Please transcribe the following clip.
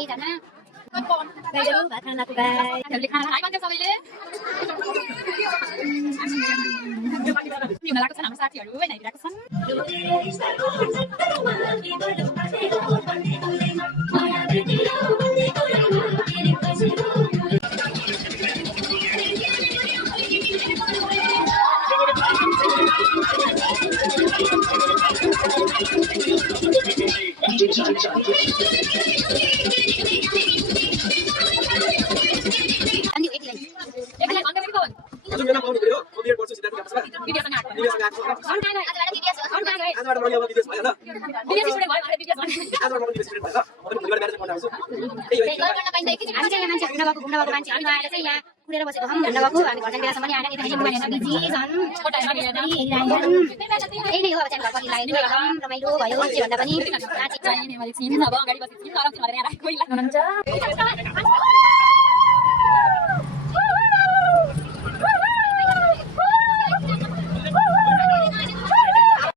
सबैजना गाईहरू भात खान लाग्नु गाई खाना खाइ भन्छ सबैले पिउन लागेको छन् हाम्रो साथीहरू हैन आइरहेको छन् कुरेर बसेको हम धन्दा बाबु हामी घर जाँदा पनि आएर यता मोबाइलमा बिजी छन् यही नै हो अब चाहिँ घर परिलाई रमाइलो भयो के भन्दा पनि अब अगाडि बसेको थियौँ तर भनेर यहाँ राखेको हुनुहुन्छ